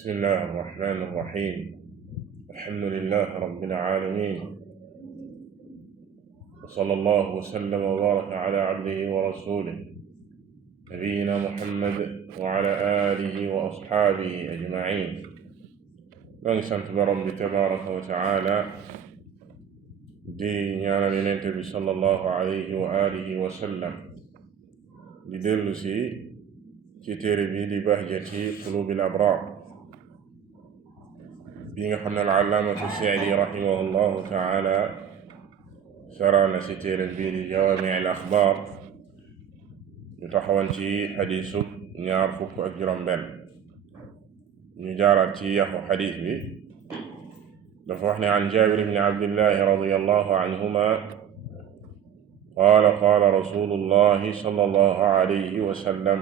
بسم الله الرحمن الرحيم. الحمد لله رب العالمين، وصلى الله وسلم وبارك على عبده ورسوله نبينا محمد وعلى آله وأصحابه أجمعين. ngi sant borom bi tabaraka wa taala di ñaanal Yonent bi sallallahu alayhi wa alihi wa sallam di dellu ci téere bi di bahjati qulubil abraar bi nga xam ne al-allaamatu Sa'di rahimahullahu taala saraana ci téere bi di jawaami' al-axbaar ñu taxawan ci xadiisu 26 ñu jaaraat ci yaxu xadiis bi. dafa wax ne an Jaabir ibn Abdillahi radiyallahu anhuma qaala qaala rasuulullahi sallallahu alayhi wa sallam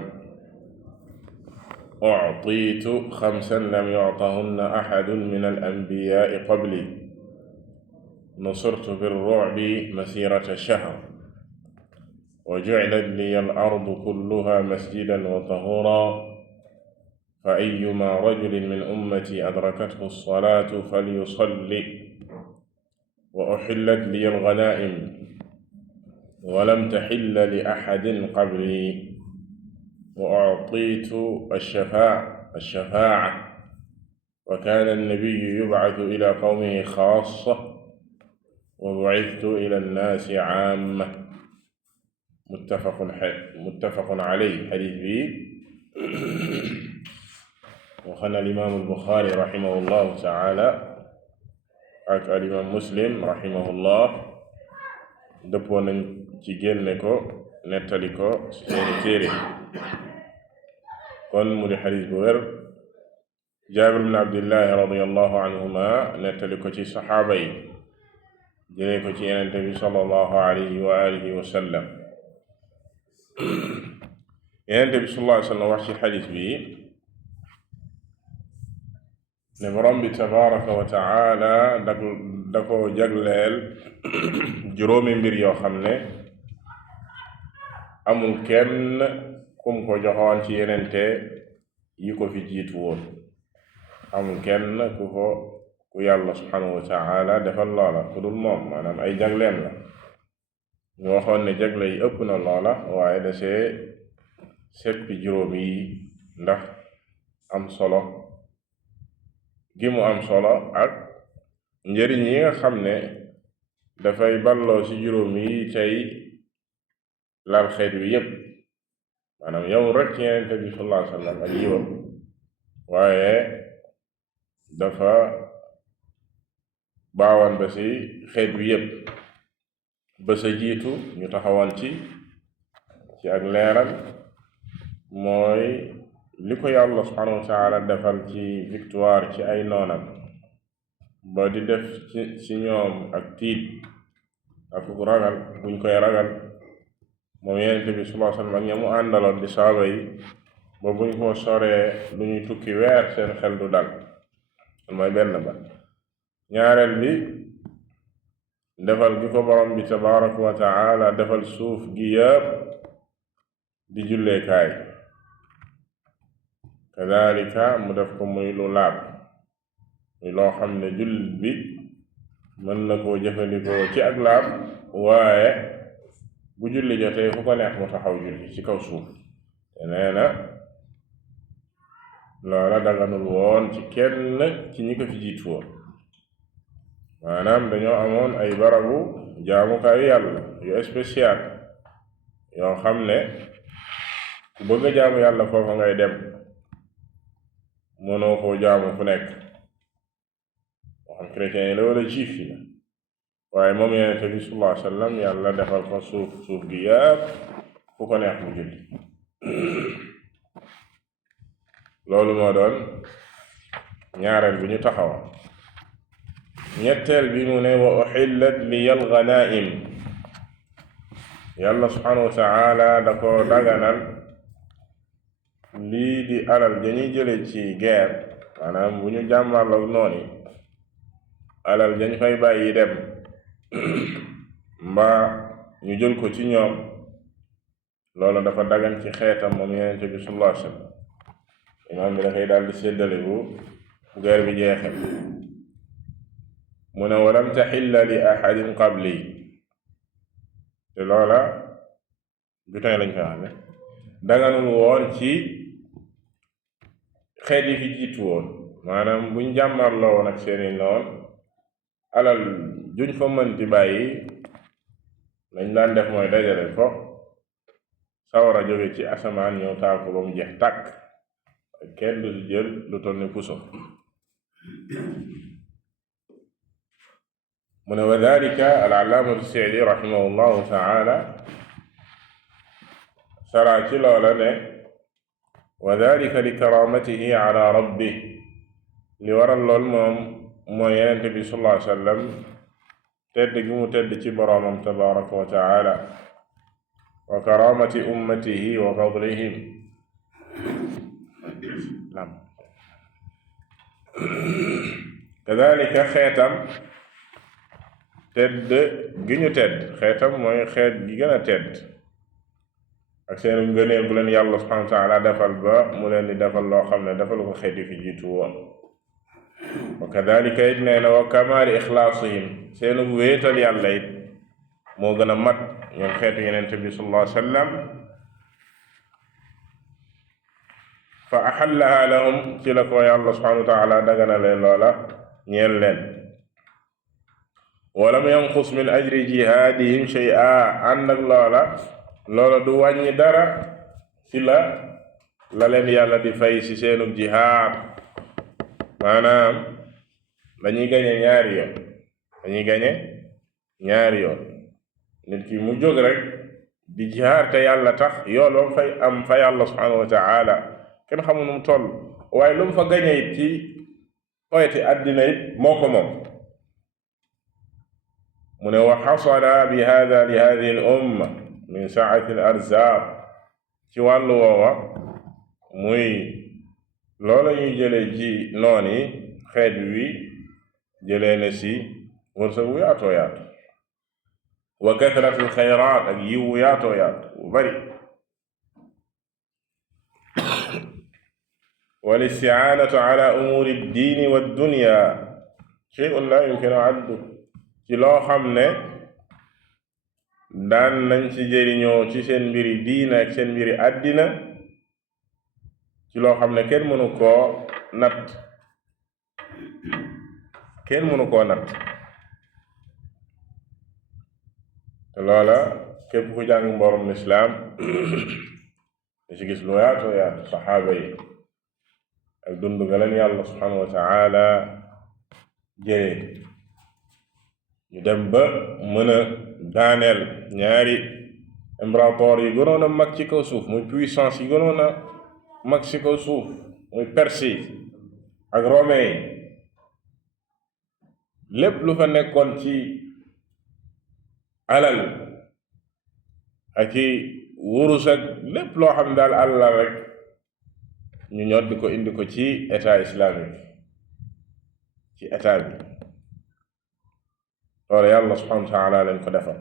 u'tiitu xamsan lam yu'tahunna ahadun min al-anbiyaa'i qabli nusirtu bir-ru'bi masiirata shahr wa ju'ilat liya al-ardu kulluhaa masjidan wa tahuuran fa ayyumaa rajulin min ummatii adrakathu as-salaatu falyusalli wa uhillat liya al-ghanaa'im wa lam tahilla li ahadin qablii wa u'tiitu ash-shafaa'a wa kaana an-nabiyyu yub'athu ilaa qawmihi xaassatan wa bu'ithtu ilaa an-naasi 'aammatan muttafaqun alayhi. xadiis bi waxaan al-imaam al-Buxaari rahimahullahu ta'aala ak al-imaam Muslim rahimahullah dëppoo nañ ci génne ko nettali ko ci seeni téere. kon mu di xadiis bu wér. Jaabir ibn Abdillahi radiyallahu anhuma nettali ko ci saxaaba yi jëlee ko ci Yonent bi sallallahu alayhi wa alihi wa sallam. Yonent bi sallallahu alayhi wa sallam wax ci xadiis bi ne borom bi tabaraka wa taala da ko jagleel juróomi mbir yoo xam ne amul kenn kum ko joxoon ci yenente yi ko fi jiitu woon. amul kenn ku yàlla subhanahu wa taala defal loola ku dul moom, maanaam ay jagleem la. ñu waxoon ne jagle yi ëpp na loola, waaye da see seppi juróomi yi ndax am solo gi mu am solo ak njëriñ yi nga xam ne dafay balloo ci juróom yi tey lal xeet wi yépp. maanaam yow rek ci Yonent bi sallallahu alayhi wa sallam ak yiwam, waaye dafa baawan ba ci xeet wi yépp. ba sa jiitu ñu taxawoon ci ak leeral mooy li ko yàlla subhanahu wa taala defal ci victoire ci ay noonam, ba di def ci ñoom ak tiit ak ragal buñ koy ragal moom Yonent bi sallallahu alayhi wa sallam ak ñamu àndaloon di saaba yi, ba buñ ko soree lu ñuy tukki weer seen xel du dal. mooy benn ba. ñaareel bi defal gi ko borom bi tabaraka wa taala defal suuf gi yëpp di julleekaay, kadalika mu def ko muy lu laab, muy loo xam ne jullit bi mën na koo jëfandikoo ci ak laab, waaye bu julli jotee fu ko neex mu taxaw julli ci kaw suuf. te nee na loola daganul woon ci kenn ci ñi ko fi jiitu woon. maanaam dañoo amoon ay barabu jaamukaayu yàlla yu spécial yoo xam ne ku bëgg a jaamu yàlla foofa ngay dem, mënoo koo jaamu fu nekk. moo xam chrétien yi la wala juif yi la, waaye moom Yonent bi sallallahu alayhi wa sallam yàlla defal ko suuf gi yàpp fu ko neex mu julli. loolu moo doon ñaareel bi ñu taxawa. ñetteel bi mu ne wa uhillat liya al-ghanaa'im. yàlla subhanahu wa taala da ko daganal lii di alal dañuy jële ci guerre, maanaam bu ñu jàmmarloog nooni alal dañ fay bàyyi dem mbaa ñu jël ko ci ñoom, loolu dafa dagan ci xeetam moom Yonent bi sallallahu alayhi wa sallam. imaam bi dafay daal di séddale bu guerre bi jeexee mu ne walam taxilla li ahadin qabli te loola butin lañ ko xam ne daganul woon ci xeet yi fi jiitu woon maanaam buñ jàmmarloo woon ak seeni noon alal juñ fa mënti bàyyi lañ daan def mooy dajale ko sawara jóge ci asamaan ñëw taal ko ba mu jeex tàkk kenn du jël lu toll ni puso mu ne wa dalika al-allaamatu Sa'di rahimahullahu taala sara ci loola ne wa dalika li karamatihi ala rabbih li waral lool moom mooy yenente bi sallallahu alayhi wa sallam tedd gi mu tedd ci boroomam tabaraka wa taala wa karamati ummatihi wa fadlihim kadalika xeetam tedd gi ñu tedd xeetam mooy xeet gi gën a tedd ak seen ngëneel bu leen yàlla subhanahu wa taala defal ba mu leen di defal loo xam ne defal ko xeet yi fi jiitu woon wa kadalika it nee na wa kamaali ixlaasihim seenu wéetal yàlla it moo gën a mat ñoom xeetu yenente bi sallallahu alayhi wa sallam fa axallaha lahum ci la ko yàlla subhanahu wa taala dagana leen loola ñeel leen walam yanqus min ajri jihaadihim shay'a ànd ak loola du wàññi dara ci la leen yàlla di fay ci seenu jihaad maanaam dañuy gañe ñaari yoon nit ki mu jóg rek di jihaad te yàlla tax yool ba fay am fa yàlla subhanahu wa taala kenn xamul nu mu toll waaye lu mu fa gañe it ci oyati àddina it moo ko moom mu ne wa xasala bi hada li hadihi al umma min saati al arzaq ci wàllu woowa muy loola ñuy jëlee ci noon yi xeet wi jëlee na si wërsëg wu yaatoo yaatu wa kathrat al xayraat ak yiw wu yaatoo yaatu bu bari wal isti'aanatu ala umuuri ddiini wa dunya shay'un laa yumkinu addu ci loo xam ne daan nañ ci jëriñoo ci seen mbiri diina ak seen mbiri àddina ci loo xam ne kenn mënu koo natt te loola képp ku jàng mboorum lislaam da ci gis lu yaatoo yaatu saxaaba yi ak dund ga leen yàlla subhanahu wa taala jëlee ñu dem ba mën a daaneel ñaari impérator yi gënoon a mag ci kaw suuf muy puissance yi gënoon a mag ci kaw suuf muy Perse ak romain yi lépp lu fa nekkoon ci alal ak i wurus ak lépp loo xam daal àlla rek ñu ñoddi ko indi ko ci état islamique ci état bi loolu yàlla subhanahu wa taala leen ko defal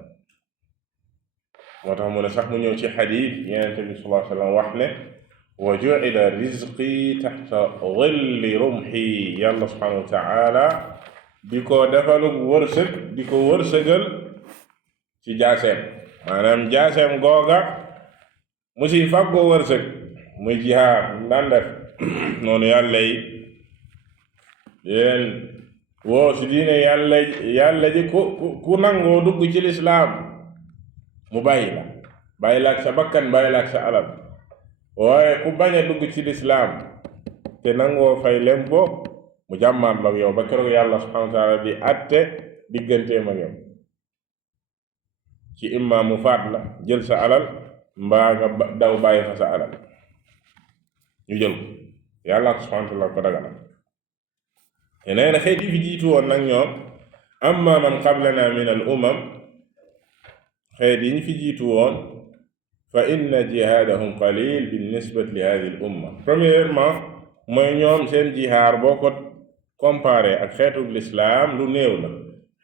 moo tax mu ne sax mu ñëw ci xadiis Yonent bi sallallahu alayhi wa sallam wax ne wa ju'ila rizqi taxta dhilli rumhi yàlla subhanahu wa taala di ko defalug wërsëg di ko wërsëgal ci jaaseem maanaam jaaseem googa mu si fàggoo wërsëg muy jihaad daan def noonu yàlla yi leen woo si diine yàlla ji ku nangoo dugg ci lislaam mu bàyyi la ak sa bakkan bàyyi la ak sa alal waaye ku bañ a dugg ci lislaam te nangoo fay lempo mu jàmmaat la yow ba keroog yàlla subhanahu wa taala di atte digganteem ak yow ci imma mu faat la jël sa alal mbaa nga daw bàyyi fa sa alal ñu jël ko yàlla subhanahu wa taala ko dagana te nee na xeet yi fi jiitu woon nag ñoom amma man qablana min al umam xeet yi ñu fi jiitu woon fa inna jihaadahum qalil binnisbati li hadihi al umma premièrement mooy ñoom seen jihaar boo ko comparé ak xeetug lislaam lu néew la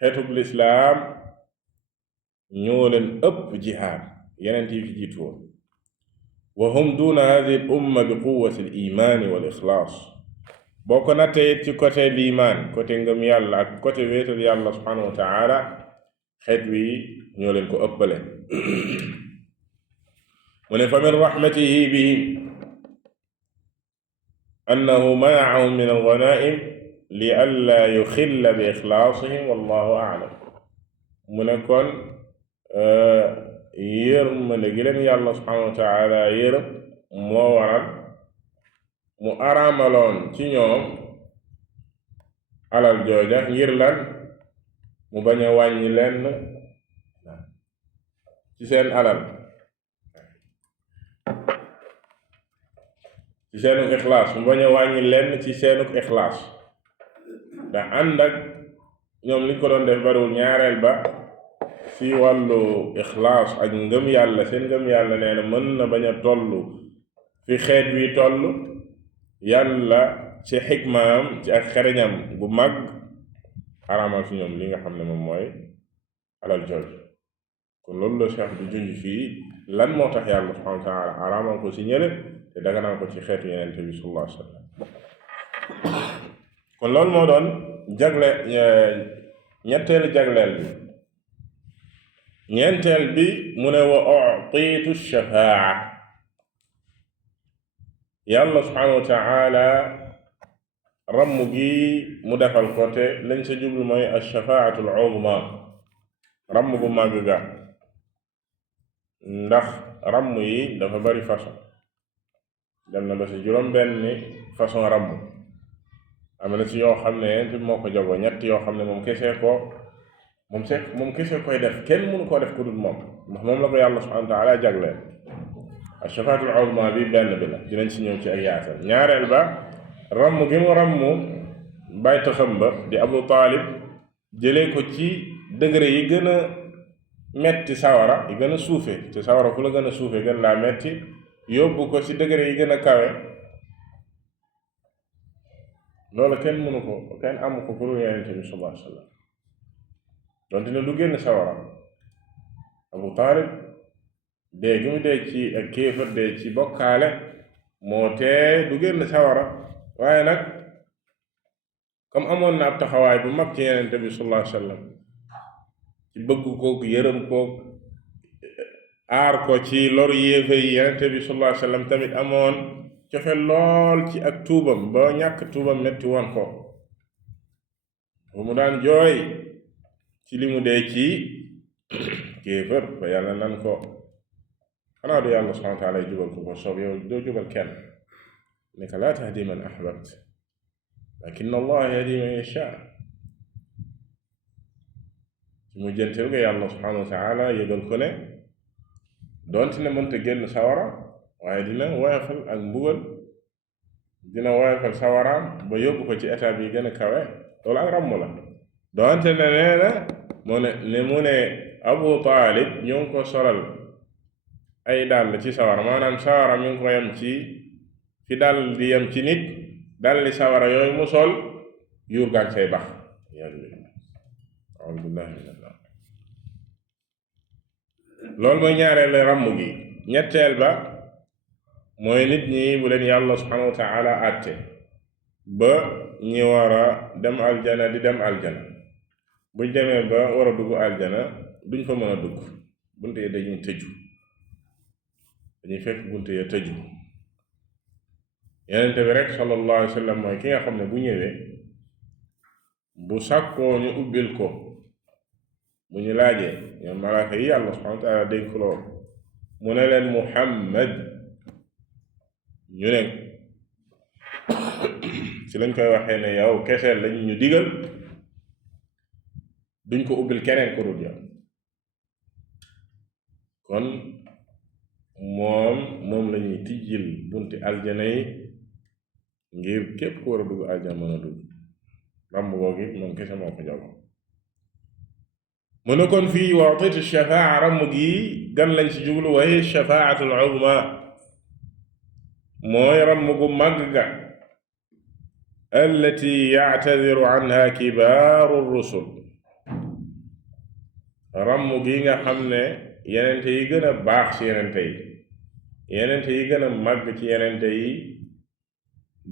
xeetug lislaam ñoo leen ëpp jihaar yeneen yi fi jiitu woon wa hum duna hadihi al umma bi quwati al imaani wal ixlaas. boo ko nattee it ci côté liimaan, côté ngëm yàlla ak côté wéetal yàlla subhanahu wa taala, xeet wi ñoo leen ko ëppale. mu ne fa min rahmatihi bihim annahu mana'ahum min al-ghanaa'im li allaa yuxilla bi ixlaasihim wallahu a'lam. mu ne kon yërmande gi leen yàlla subhanahu wa taala yërëm moo waral mu araamaloon ci ñoom alal jooja ngir lan mu bañ a wàññi lenn ci seen alal, ci seenuk ixlaas, mu bañ a wàññi lenn ci seenuk ixlaas. ndax ànd ak ñoom liñ ko doon def bariwul. ñaareel ba ci wàllu ixlaas ak ngëm yàlla, seen ngëm yàlla nee na mën na bañ a toll fi xeet wi toll. yàlla ci xikmaam ci ak xereñam bu mag araamal ci ñoom li nga xam ne moom mooy alal jooju. kon loolu la cheikh bi junj fii lan moo tax yàlla subhanahu wa taala araamal ko ci ñële te daganal ko ci xeetu yenente bi sallallahu alayhi wa sallam. kon loolu moo doon jagle ñetteelu jagleel bi. ñeenteel bi mu ne wa utiitu shafaa. yàlla subhanahu wa taala ramm gi mu defal ko te lañ sa jublu mooy alshafaatu al uzma, ramm bu màgg ga. ndax ramm yi dafa bari façon, dem na ba si juróom-benni façon ramm. am na ci yoo xam ne te moo ko jagoo, ñett yoo xam ne moom kese koy def, kenn mënu koo def ku dul moom, ndax moom la ko yàlla subhanahu wa taala jagleel. ashafaatul uzma bi benn bi la, dinañ si ñëw ci ay yaatal. ñaareel ba ramm gi mu ramm baytaxam ba di Abu Taalib, jëlee ko ci degré yi gën a metti sawara, yi gën a suufe, te sawara fu la gën a suufe gën laa metti, yóbbu ko ci degré yi gën a kawe. loolu kenn mënu ko, kenn amu ko ku dul Yonent bi sallallahu alayhi wa sallam. donte ne du génn sawara. Abu Taalib dee gi mu dee ci ak kéefër, dee ci bokkaale, moo tee du génn sawara. waaye nag comme amoon na ab taxawaay bu mag ci Yonent bi sallallahu alayhi wa sallam, ci bëgg koog yërëm koog aar ko ci loru yéefe yi, Yonent bi sallallahu alayhi wa sallam tamit amoon cofe lool ci ak tuubam, ba ñàkk tuubam metti woon ko, bu mu daan jooy ci li mu dee ci kéefër. ba yàlla nan ko xanaa du yàlla subhanahu wa taala jubal ko ko soob, yow doo jubal kenn. ne ko laa tahdi man ahbabt lakin allah yahdi man yasha. ci mu jëntel ga yàlla subhanahu wa taala yëgal ko ne doonte ne mënta génn sawara, waaye dina woyofal ak mbugal, dina woyofal sawaraam ba yóbbu ko ci état bi gën a kawe. loolu ak ràmm la. doonte ne nee na mu ne Abu Taalib ñu ngi ko solal ay dàll ci sawara, maanaam sawara mi ngi ko yem ci fi dàll di yem ci nit, dàlli sawara yooyu mu sol yuur gaag say bax. loolu mooy ñaareel ràmm gi. ñetteel ba mooy nit ñi bu leen yàlla subhanahu wa taala àtte ba ñi war a dem aljana di dem aljana, buñ demee ba war a dugg aljana duñ fa mën a dugg, bunte yi dañuy tëju, dañuy fekk bunte ya tëju. Yonent bi rek sallallahu alayhi wa sallam mooy ki nga xam ne bu ñëwee, bu sàkkoo ñu ubbil ko, bu ñu laajee ñoom malaaka yi yàlla subhanahu wa taala dénk lool, mu ne leen Muhammad, ñu ne ci lañ koy waxee ne yow kese lañ ñu digal, duñ ko ubbil keneen ku dul yow. kon moom la ñuy tijjil bunti aljana yi ngir képp ku war a dugg aljana mën a dugg. ràmm googu moom kese moo ko jago. mu ne kon fii waatitu shafaa, ràmm gi gan lañ ci jublu, wa hiya shafaatul uzma, mooy ràmm gu màgg ga, allati ya'tadiru anha kibaaru rusul, ràmm gi nga xam ne yenente yi gën a baax ci yenente yi yenente yi gën a màgg ci yenente yi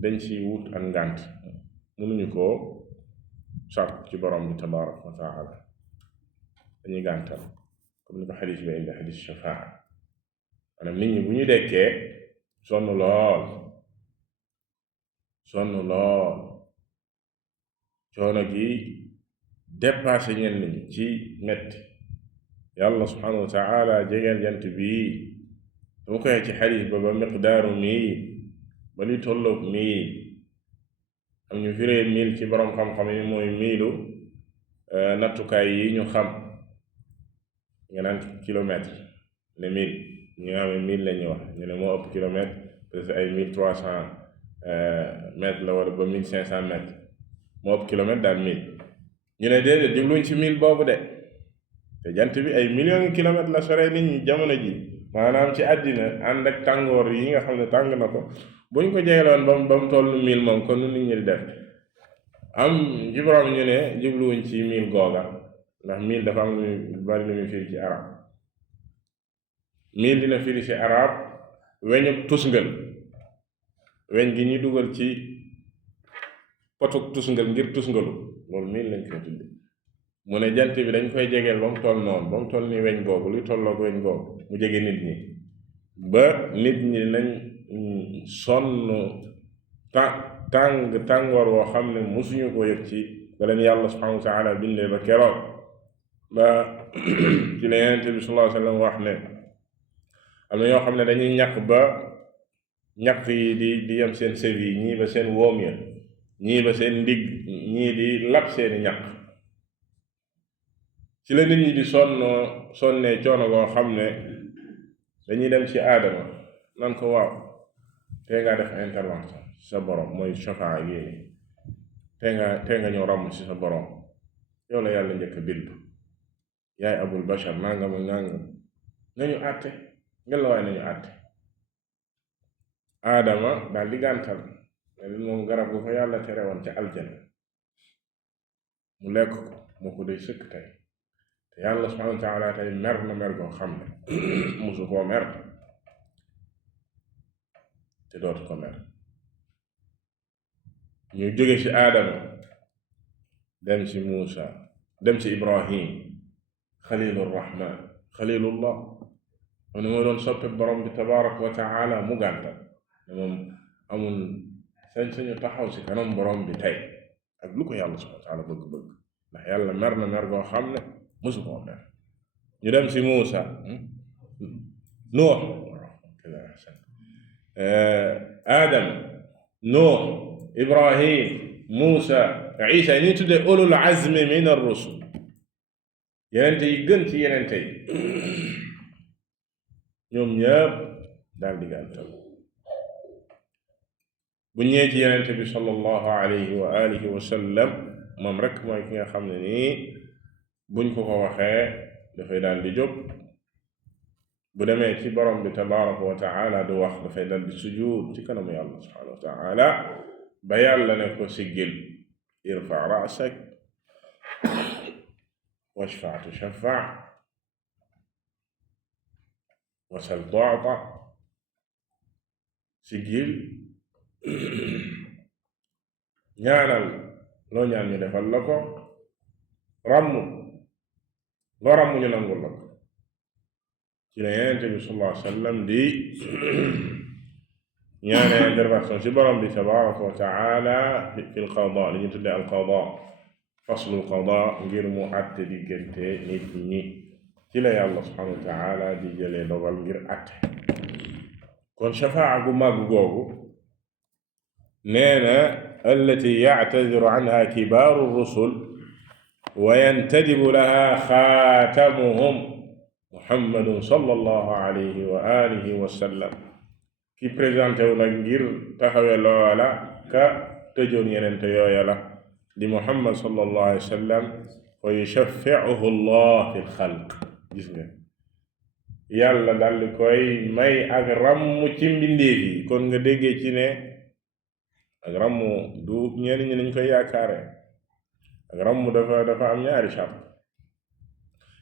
dañ ci wut ak ngànt mënuñu koo sàkk ci borom bi tabaraka wa taala dañuy gàntal comme ni ko xadis ba indi xadis shafaa maanaam nit ñi bu ñu dekkee sonn lool coono gi dépassé ñenn ñi ci metti yàlla subhanahu wa taala jegeel jant bii dama koy ci xadis ba miqdaaru miil ba li tolloog miil am ñu firee miil ci borom xam-xam yi mooy miilu nattukaay yi ñu xam nga naan kilomètre ne mille ñu nga xam ne mille la ñuy wax ñu ne moo ëpp kilomètre parce que ay 1300 mètres la wala ba 1500 mètres moo ëpp kilomètre daal mille ñu ne déedéet jubluñ ci mille boobu de te jant bi ay millions de kilomètres la sore nit ñi jamono ji maanaam ci àddina ànd ak tàngoor yi nga xam ne tàng na ko buñ ko jegeloon ba mu toll mille moom kon nu nit ñi di def am ci borom ñu ne jubluwuñ ci mille googa ndax mille dafa am lu bari lu muy firi ci arab mille dina firi ci arab weñu tusngal weñ gi ñuy dugal ci potuk tusngal ngir tusngalu loolu mille lañ koy tudde mu ne jant bi dañ koy jegeel ba mu toll noonu ba mu toll ni weñ googu luy tolloog weñ googu mu jege nit ñi ba nit ñi nañ sonn tàngoor woo xam ne musuñu ko yëg ci ba leen yàlla subhanahu wa taala bindee ba keroog ba ci la yonent bi sallallahu alayhi wa sallam wax ne am na ñoo xam ne dañuy ñàkk ba ñàkk yi di yem seen sëf yi ñii ba seen woom ya ñii ba seen ndigg ñii di lab seeni ñàkk ci la nit ñi di sonnee coono goo xam ne dañuy dem ci aadama nan ko waaw tee ngaa def intervention ci sa borom mooy shafaa yi tee nga ñëw ràmm ci sa borom yow la yàlla njëkk bind yaay abul bashar nangam ak nangam nañu àtte ngel la waaye nañu àtte aadama daal di gàntal ne moom garab gu ko yàlla tere woon ca aljana mu lekk ko moo ko day sëkk tey te yàlla subhanahu wa taala tey mer na mer goo xam ne musu koo mer te dootu ko mer ñu jóge ci aadama dem ci muusa dem ci ibrahim xalilullah moom ne moo doon soppe borom bi tabaraka wa taala mu gàntal ne moom amul sañ-sañu taxaw ci kanam borom bi tey ak lu ko yàlla subhanahu wa taala bëgg-bëgg ndax yàlla mer na mer goo xam ne musu koo mer ñu dem ci muusa nuux adam nuux ibrahim muusa isa ñi tudde ulul azmi min ar-rusul yenente yi gën ci yenente yi ñoom ñëpp daal di gàntal bu ñëwee ci yenente bi sallallahu alayhi wa alihi wa sallam moom rek mooy ki nga xam ne nii buñ ko waxee dafay daal di jóg bu demee ci borom bi tabaraka wa taala du wax dafay daal di sujud ci kanamu yàlla subhanahu wa taala ba yàlla ne ko siggil irfa rasak washfa tushaffa wasal tu'ta siggil ñaanal loo ñaan ñu defal la ko ràmm loo ràmm ñu nangul la ko ci la Yonent bi sallallahu alayhi wa sallam di ñaane intervention ci borom bi tabaraka wa taala fi al-qadaa li ñu tudde al-qadaa faslul qadaa ngir mu àtte diggante nit ñi ci la yàlla subhanahu wa taala di jëlee dogal ngir àtte kon shafaa gu màgg googu nee na allati ya'tadiru anha kibaaru rusul wa yantadibu laha xaatamuhum muhammadun sallallahu alayhi wa alihi wa sallam ki présenté wu nag ngir taxawe loola ka tëjoon yenente yooya la di muhammad sallallahu alayhi wa sallam wa yushaffi'uhu allah fi lxalq gis nga yàlla daal di koy may ak ràmm ci mbindeef yi kon nga déggee ci ne ak ràmm du ñenn ñi nañ koy yaakaare ak ràmm dafa am ñaari charte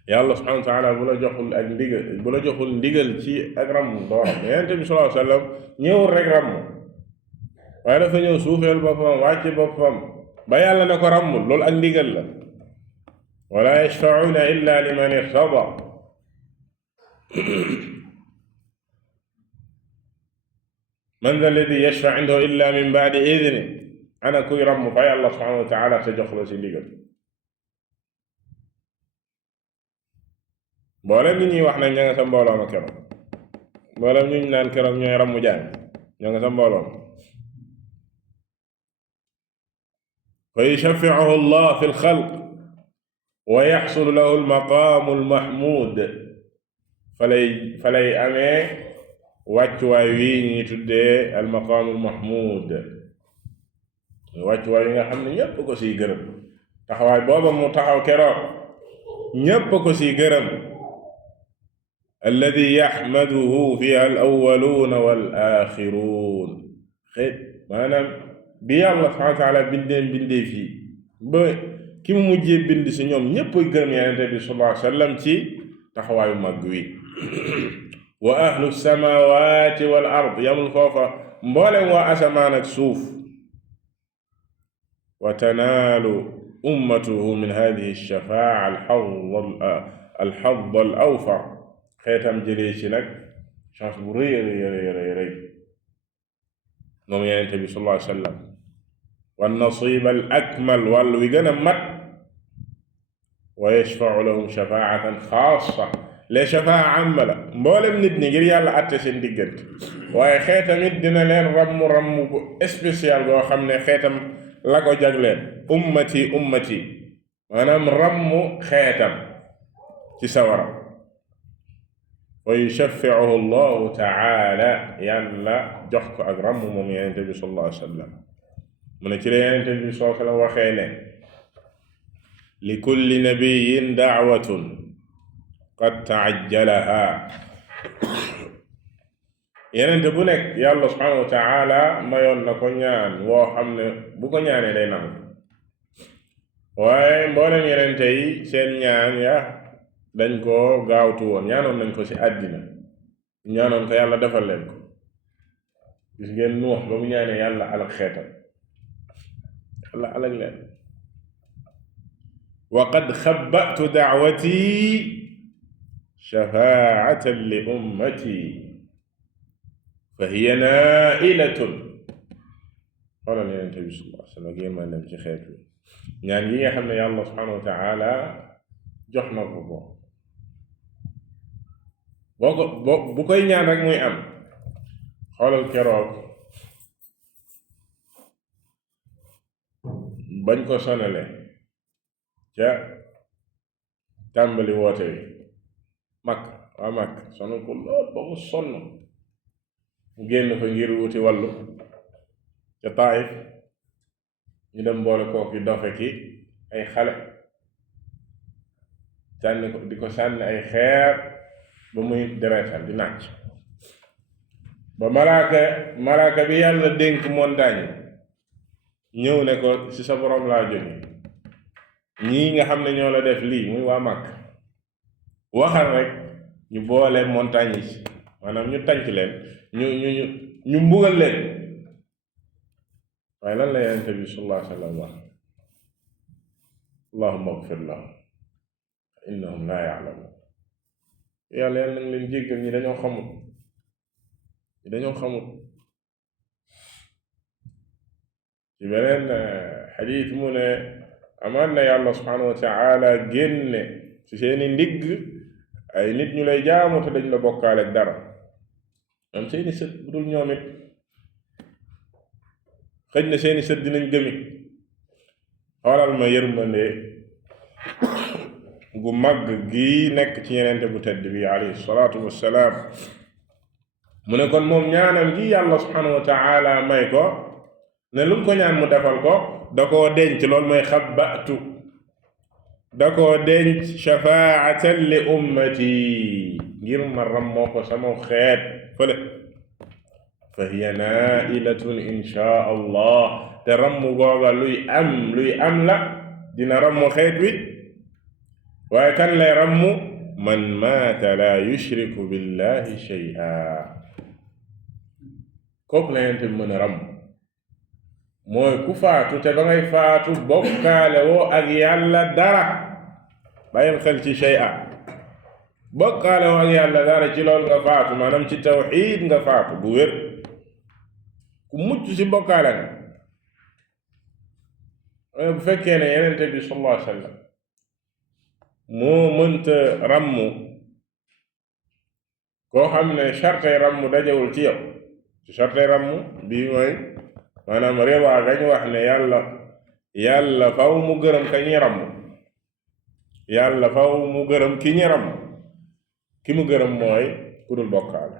yàlla subhanahu wa taala bu la joxul ndigal ci ak ramm doo ramm yonent bi sallallahu alayhi wa sallam ñëwul rek ramm waaye dafa ñëw suufeel boppam wàcce boppam ba yàlla ne ko rammul loolu ak ndigal la wala yashfa'una illa liman irtada man dha alladi yashfa' indahu illa min ba'di idni ana kuy ramm fa yàlla subhanahu wa taala te jox la si ndigal mboolem ñi ñuy wax nag ña nga sa mbooloo ma keroog mboolem ñu naan keroog ñooy rammu jaam ña nga sa mbooloo fa yushaffi'uhu allah fi lxalq wa yaxsul lahu almaqaamu almahmud falay amee wàccuwaay wii ñuy tuddee almaqaamu almahmud wàccuwaay yi nga xam ne ñépp ko siy gërëm taxawaay booba mu taxaw keroog ñépp ko siy gërëm alladi yaxmaduhu fiha al awwaluuna wal axiruun xëy maanaam bi yàlla subhaanahu wa taala bindee fii ba ki mu mujjee bind si ñoom ñépp gërëm yonent bi sallallahu alayhi wa sallam ci taxawaayu màgg wi wa ahlu samaawaati wal ard yamul foofa mboolem waa asamaan ak suuf wa tanaalu ummatuhu min hadihi shafaa'a alxadd al awfar xeetam jëlee ci nag chance bu rëy rëy moom yonent bi sallallahu alayhi wa sallam wan nasiib al akmal wàll wi gën a mat wa yashfa'u lahum shafaa'atan xaassa les shafaa'a amma la mboolem nit ñi ngir yàlla àtte seen diggante waaye xeetam it dina leen ramm bu spécial boo xam ne xeetam la ko jagleen ummati maanaam rammu xeetam ci sawara wa yushaffi'uhu allahu taala yàlla jox ko ak ramm moom yonent bi sallallahu alayhi wa sallam mu ne ci la yonent bi sallallahu alayhi wa sallam waxee ne li kulli nabiyyin da'watun qad ta'ajjalaha yonent bu nekk yàlla subhanahu wa taala mayoon na ko ñaan woo xam ne bu ko ñaanee day nangu waaye mboolem yonent yi seen ñaan ya dañ ko gaawtu woon ñaanoon nañ ko ci àddina ñaanoon ko yàlla defal leen ko gis ngeen Nuux ba mu ñaanee yàlla alak xeetam yàlla alak leen wa qad xabbatu da'wati shafaa'atan li ummati fa hiya naa'ilatun xoolal yonent bi sallallahu alayhi wa sallam gémma dem ci xeet wi ñaan yi nga xam ne yàlla subhanahu wa ta'ala jox na ko bu koy ñaan rek muy am xoolal keroog bañ ko sonale ca tàmbali woote wi waa Makka sonal ko lool ba mu sonn mu génn fa ngir wuti wàllu ca Taayif ñu dem boole kooki dofe ki ay xale sànni ko di ko sànni ay xeer ba muy deretal di nàcc ba malaaka bi yàlla dénk montagne ñëw ne ko ci sa borom laa jóge ñii nga xam ne ñoo la def lii muy waa Makka waxal rek ñu boole montagne yi maanaam ñu tànc leen ñu mbugal leen waaye lan la yonent bi sallallahu alayhi wa sallam wax allahumma ighfir lahum innahum laa ya'lamuun yàlla nañ leen jéggal ñi dañoo xamul ci beneen xadiis mu ne amaan na yàlla subhanahu wa ta'ala génne ci seeni ndigg ay nit ñu lay jaamu te dañ la bokkaale dara am seeni sët bu dul ñoom it xëj na seeni sët dinañ gëmi xoolal ma yërmande gu mag gi nekk ci yenente bu tedd bi alayhi salaatu wassalaam mu ne kon moom ñaanam gi yàlla subhanahu wa ta'ala may ko ne lu ko ñaan mu defal ko da koo denc loolu mooy xabbatu da koo denc shafaa'atan li ummati ngir ma rammoo ko sama xeet fële fa hiya naa'ilatun inshaa allah te ramm googa luy am la dina rammu xeet wi waaye kan lay ràmm man maata laa yushriku billahi shay'a kooku la yonent bi mën a ràmm mooy ku faatu te ba ngay faatu bokkaale woo ak yàlla dara bàyyil xel ci shay'a bokkaale woo ak yàlla dara ci loolu nga faatu maanaam ci tawxiid nga faatu bu wér ku mucc ci bokkaale nga bu fekkee ne yonent bi sallallahu alayhi wa sallam moo mënta ràmm koo xam ne chartey ràmm dajewul ci yow ci chartey ràmm bii mooy maanaam réewaa gañ wax ne yàlla faw mu gërëm ka ñi ràmm yàlla faw mu gërëm ki ñi ràmm ki mu gërëm mooy ku dul bokkaale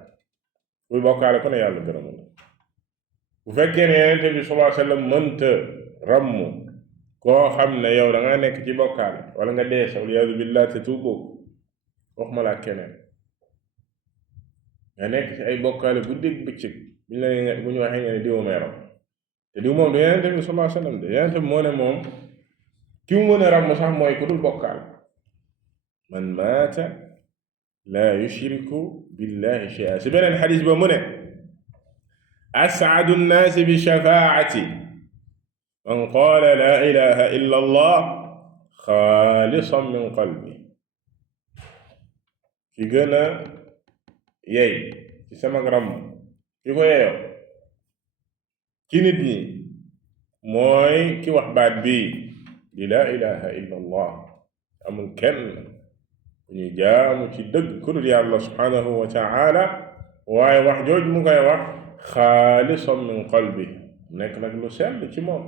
kuy bokkaale ku ne yàlla gërëmul bu fekkee ne yonent bi sallallahu alayhi wa sallam mënta ràmm koo xam ne yow da nga nekk ci bokkaale wala nga dee sa waliyaadu billah te tuuboo waxuma laa keneen nga nekk ci ay bokkaale bu dégg bëccëg bu ñu waxee nga ne diw may ràmm te diw moom du yonent bi sallallahu alayhi wa sallam de yonent bi moo ne moom ki mu mën a ràmm sax mooy ku dul bokkaale man maata laa yushriku billahi shay'a si beneen xadis ba mu ne as'adu nnaasi bi shafaa'ati man qaala laa ilaha illa allah xaalisan min qalbi ki gën a yey ci sama ràmm ki ko yeyoo ci nit ñi mooy ki wax baat bii di laa ilaha illa allah amul kenn ku ñu jaamu ci dëgg ku dul yàlla subhanahu wa taala waaye wax jooj mu koy wax xaalisan min qalbi nekk nag lu sell ci moom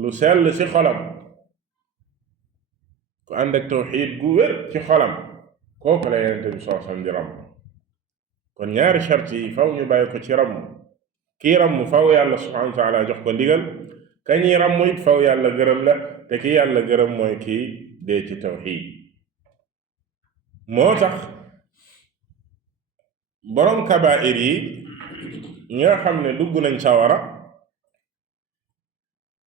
lu sell ci xolam ku ànd ak tawxiid gu wér ci xolam kooku la yonent bi soosam di ràmm kon ñaari charte yi faw ñu bàyyi ko ci ràmm kii ràmm faw yàlla subhanahu wa taala jox ko ndigal ka ñuy ràmm it faw yàlla gërëm la te ki yàlla gërëm mooy kii dee ci tawxiid moo tax boroom kabaa'ir yi ñi nga xam ne dugg nañ sawara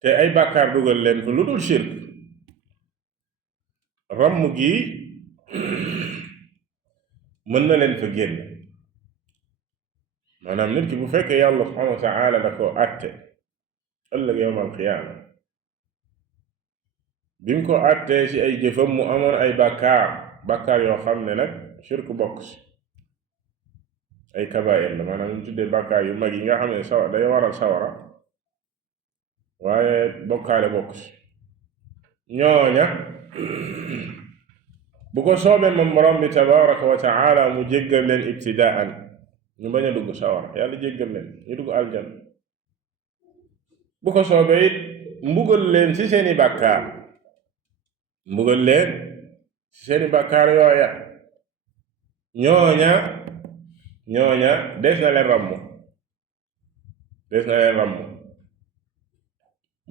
te ay bàkkaar dugal leen fa lu dul shirk ràmm gi mën na leen fa génn maanaam nit ki bu fekkee yàlla subhanahu wa taala da ko àtte ëllëg yawmal qiyaama bi mu ko àttee ci ay jëfam mu amoon ay bàkkaar yoo xam ne nag shirk bokk ci ay kabaa'ir la maanaam ñu tuddee bàkkaar yu mag yi nga xam ne day waral sawara waaye bokkaale bokk ci ñooña bu ko soobee moom borom bi tabaraka wa taala mu jéggal leen ibtidaan ñu bañ a dugg sawara yàlla jéggal leen ñu dugg aljanna bu ko soobee it mbugal leen ci seeni bàkkaar yooya ñooña des na leen ràmm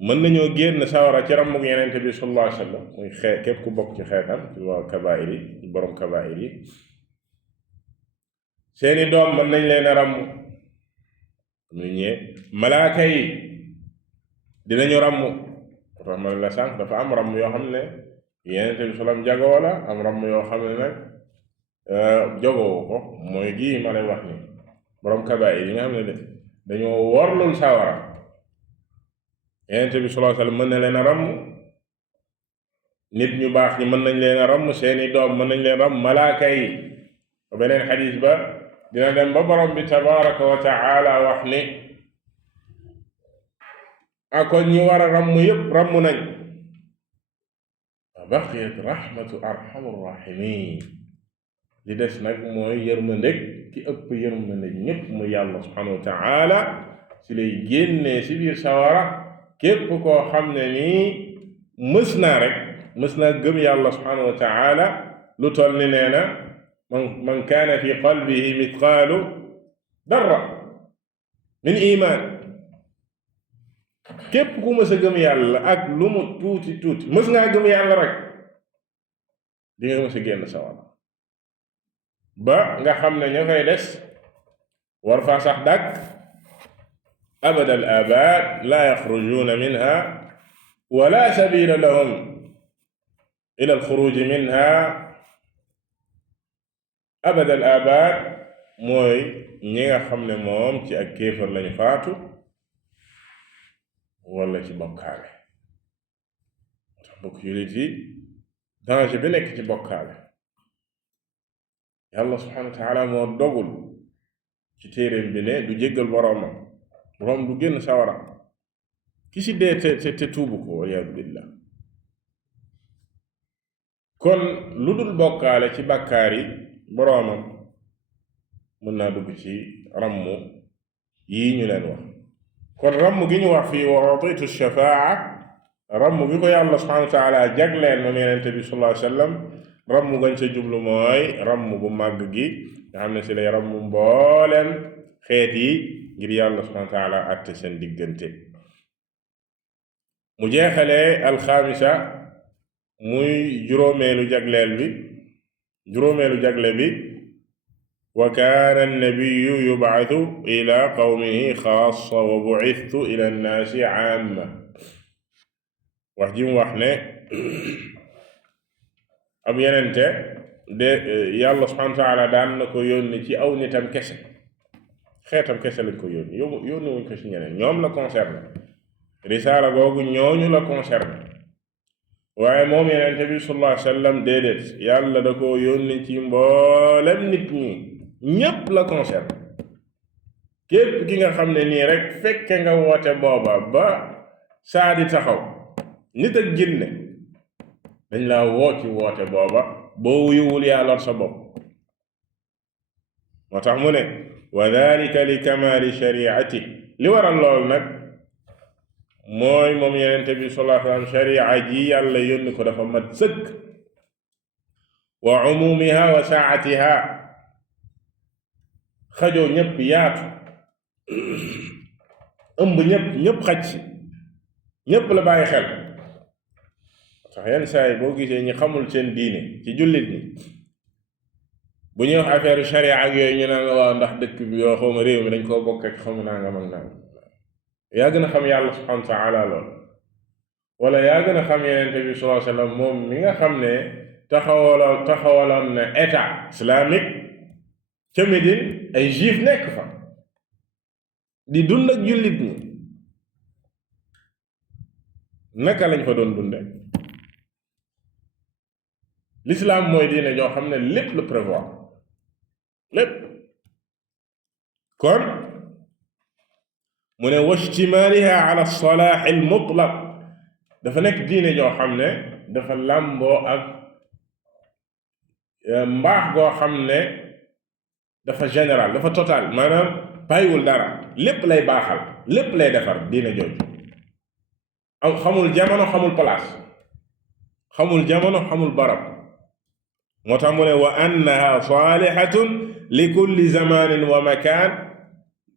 mën nañoo génn sawara ci ràmm gu Yonent bi sallallahu alayhi wa sallam muy képp ku bokk ci xeetam ci waa kabaa'ir yi boroom kabaa'ir yi seeni doom mën nañ leen a ràmm ñu ñee malaaka yi dinañu ràmm tax ma la sànq dafa am ràmm yoo xam ne Yonent bi salaam jagoo la am ràmm yoo xam ne nag jagoo ko mooy gii ma lay wax ni boroom kabaa'ir yi nga xam ne dañoo warlul sawara Yonent bi sallallahu alayhi wa sallam mën na leen a ràmm nit ñu baax ñi mën nañ leen a ràmm seeni doom mën nañ leen ràmm malaaka yi ba beneen xadiis ba dina dem ba borom bi tabaraka wa taala wax ni akon ñi war a ràmm yépp ràmm nañ wa baqiyat rahmatu arhamur rahimin li des nag mooy yërmandeg ki ëpp yërmandeg ñépp mu yàlla subhanahu wa taala ci lay génnee ci biir sawara képp koo xam ne nii mës naa gëm yàlla subhanahu wa taala lu toll ni nee na man kaana fi qalbihi mithqaalu darra min iman képp ku mës a gëm yàlla ak lu mu tuuti mës ngaa gëm yàlla rek di nga mës a génn sawara ba nga xam ne ña fay des war faa sax dàkk abada al abad la yaxrujuuna minha wala sabila lahum ila alxuruji minha abada al abad mooy ñi nga xam ne moom ci ak kéefar lañu faatu wala ci bokkaale tax bokk jullit yi danger bi nekk ci bokkaale yàlla subhanahu wa taala moo dogul ci téeréem bi ne du jéggal boroom du génn sawara ki si dee te tuubu ko waliyaadu billah kon lu dul bokkaale ci bàkkaar yi boroomam mën naa dugg ci rammu yii ñu leen wax kon ramm gi ñu wax fii wa utitu shafaa ramm gi ko yàlla subhanahu wa taala jagleen moom yenente bi sallallahu alayhi wa sallam ramm gañ sa jublu mooy ramm bu màgg gi nga xam ne si lay ramm mbooleem xeet yi ngir yàlla subhanahu wa taala àtte seen diggante mu jeexalee alxaamisa muy juróomeelu jagle bi wa kaana annabiyu yub'athu ila qawmihi xaassa wa bu'ithtu ila annaasi aamma wax ji mu wax ne ab yenente de yàlla subhanahu wa taala daan na ko yónni ci aw nitam kese xeetam kese lañ ko yónni wuñ ko ci ñeneen ñoom la concerné risaala googu ñooñu la concerné waaye moom yenente bi sallallahu alayhi wa sallam déedéet yàlla da ko yónni ci mboolem nit ñi ñépp la concerné képp ki nga xam ne nii rek fekke nga woote booba ba saa di taxaw nit ak jinne dañ laa woo ci woote booba boo wuyuwul yaa lor sa bopp moo tax mu ne wa dalika li kamaali shariati li waral lool nag mooy moom yenente bi sallallahu alayhi wa sallam sharia ji yàlla yónni ko dafa mat sëkk wa umumiha wa saatiha xajoo ñépp yaatu ëmb ñépp xaj si ñépp la bàyyi xel sax yenn saa yi boo gisee ñi xamul seen diine ci jullit ñi bu ñuy wax affaire sharia ak yooyu ñu naan waaw ndax dëkk bi yoo xawma réew mi dañ koo bokk ak xamu naa nga mag naa yaa gën a xam yàlla subhanahu wa taala lool wala yaa gën a xam yenente bi sallallahu alayhi wa sallam moom mi nga xam ne taxawaloon na état islamique ca Médine ay juif nekk fa di dund ak jullit ñi naka lañ fa doon dunde l'islam mooy diine ñoo xam ne lépp le prévoir lépp kon mu ne washtimaaliha ala salaax al mutlaq dafa nekk diine joo xam ne dafa làmboo ak mbaax goo xam ne dafa général dafa total maanaam bàyyiwul dara lépp lay baaxal lépp lay defar diine jooju xamul jamono xamul place xamul jamono xamul barab moo tax mu ne wa annaha saalihatun li kulli zamanin wa makaan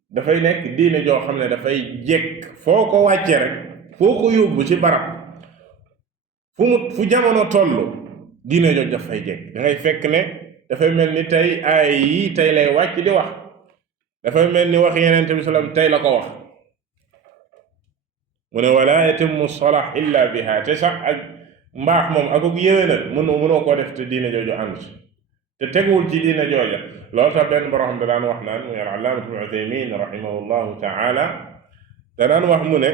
dafay nekk diine joo xam ne dafay jekk foo ko wàcce rek foo ko yóbbu ci barab fu jamono tollu diine jooj dafay jekk da ngay fekk ne dafay mel ni tey ay yi tey lay wàcc di wax dafay mel ni wax yenente bi sallam tey la ko wax mu ne wala yatimmu salah illa biha te sax ak mbaax moom akuk yéwénal mënoo koo def te diine jooju ànd te teguwul ci diine jooja loolu tax benn borom da daan wax naan muy al-allaamatu ibnu Uthaymin rahimahullahu taala da daan wax mu ne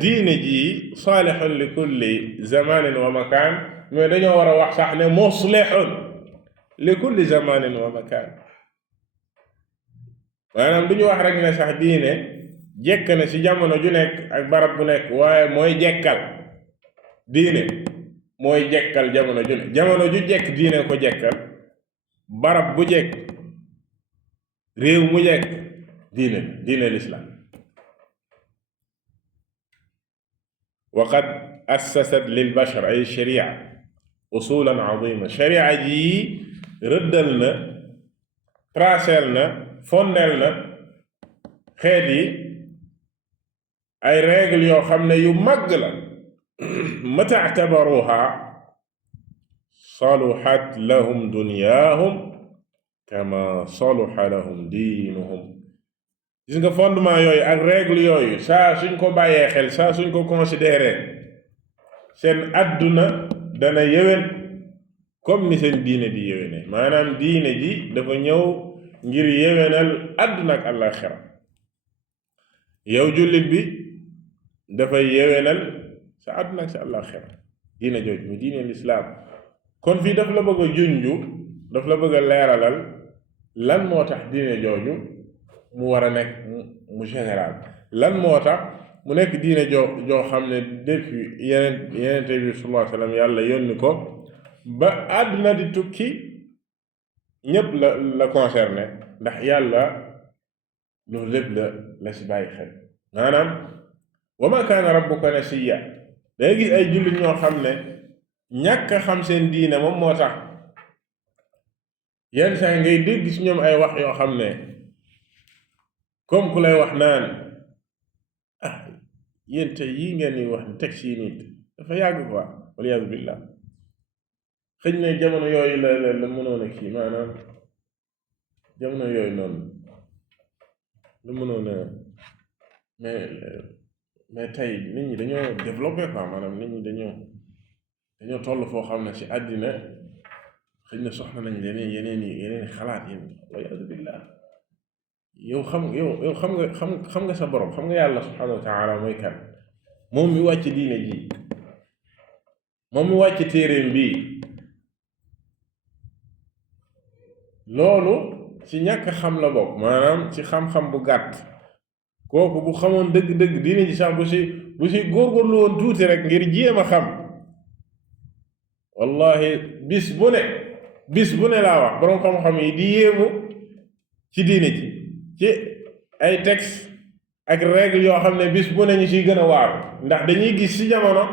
diine ji saalihun li kulli zamanin wa makaan mais dañoo war a wax sax ne muslihun li kulli zamanin wa makaan maanaam du ñu wax rek ne sax diine jekk na ci jamono ju nekk ak barab bu nekk waaye mooy jekkal diine mooy jekkal jamono ju nekk jamono ju jekk diine ko jekkal barab bu jekk réew mu jekk diine lislaam wa qad assasat lil bashar ay sharia usulan azima sharia ji rëddal na tracel na fondel na xeet yi ay règle yoo xam ne yu màgg la mata tabaruha saluhat lahum dunyaahum kama saluha lahum diinuhum gis nga fondement yooyu ak règle yooyu saa suñ ko bàyyee xel saa suñ ko considéré seen adduna dana yéwén comme ni seen diine di yéwéne maanaam diine ji dafa ñëw ngir yéwénal adduna ak àllaaxira yow jullit bi dafay yéwénal sa adduna ak sa àllaaxira diine jooju mu diine lislaam kon fii daf la bëgg a junju daf la bëgg a leeralal lan moo tax diine jooju mu war a nekk mu général lan moo tax mu nekk diine joo xam ne depuis yenente bi sallallahu alayhi wa sallam yàlla yónni ko ba àdduna di tukki ñépp la concerné ndax yàlla loolu lépp la si bàyyi xel maanaam wa ma kaana rabbuka nasiya day gis ay jullit ñoo xam ne ñàkk a xam seen diine moom moo tax yenn saa ngay dégg gis ñoom ay wax yoo xam ne comme ku lay wax naan yéen tey yii ngeen di wax teg si nit dafa yàgg quoi waliyaazu billah xëj na jamono yooyu la mënoon a kii maanaam jamono yooyu noonu lu mënoon a mais tey nit ñi dañoo développé quoi maanaam nit ñi dañoo toll foo xam ne ci àddina xëj na soxla nañ yeneen xalaat yi waliyaazu billah yow xam nga sa borom xam nga yàlla subhanahu wa taala mooy kan moom mi wàcc diine ji moom mi wàcc téeréem bii loolu ci ñàkk xam la bokk maanaam ci xam-xam bu gàtt kooku bu xamoon dëgg-dëgg diine ji sax bu si góorgóorlu woon tuuti rek ngir jéem a xam wallahi bis bu ne laa wax boroom xam-xam yi di yéemu ci diine ji ci ay texte ak règle yoo xam ne bis bu ne ñu ciy gën a waaru ndax dañuy gis ci jamono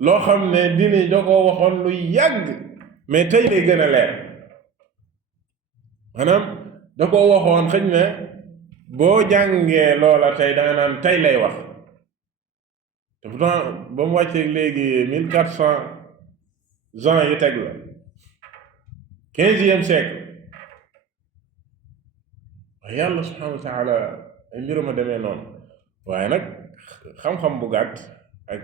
loo xam ne diine da ko waxoon lu yàgg mais tey lay gën a leer maanaam da ko waxoon xëy na boo jàngee loola tey danga naan tey lay wax te pourtant ba mu wàccee léegi 1400 ans yi teg la 15e siècle waaye yàlla subhanahu wa taala ay mbirum a demee noonu waaye nag xam-xam bu gàtt ak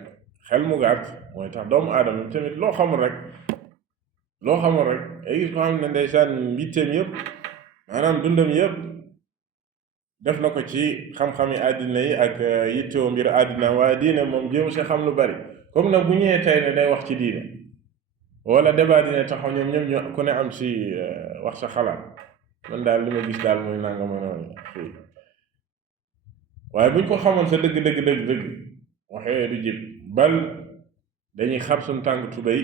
xel mu gàtt mooy tax doomu aadama bi tamit loo xamul rek ay gis ko xam ne ndeysaan mbitteem yëpp maanaam dundam yëpp def na ko ci xam-xami àddina yi ak yittewoo mbir àddina waaye diine moom jéem si xam lu bari comme nag bu ñëwee tey ne day wax ci diine wala débat dina taxaw ñoom ku ne am si wax sa xalaat man daal li ma gis daal mooy nanga ma noonu fii waaye buñ ko xamoon sa dëgg waxee du jib bal dañuy xar suñ tànk tubéy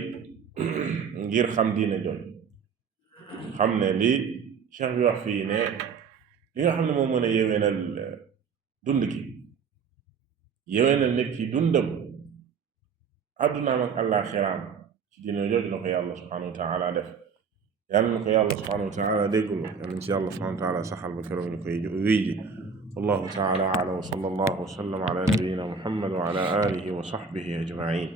ngir xam diine jooju xam ne li cheikh bi wax fii ne li nga xam ne moo mën a yéwénal dund gi yéwénal nit ki dundam àddunaam ak àllaaxiraam ci diine jooju la ko yàlla subhanahu wa taala def yàlla na ko yàlla subhanahu wa taala déggul yàlla na ci yàlla subhanahu wa taala saxal ba keroog ñu koy wuy ji wallahu taala a'lam wa sallallahu wa sallam ala nabiyyina muhammad wa ala alihi wa sahbihi ajma'in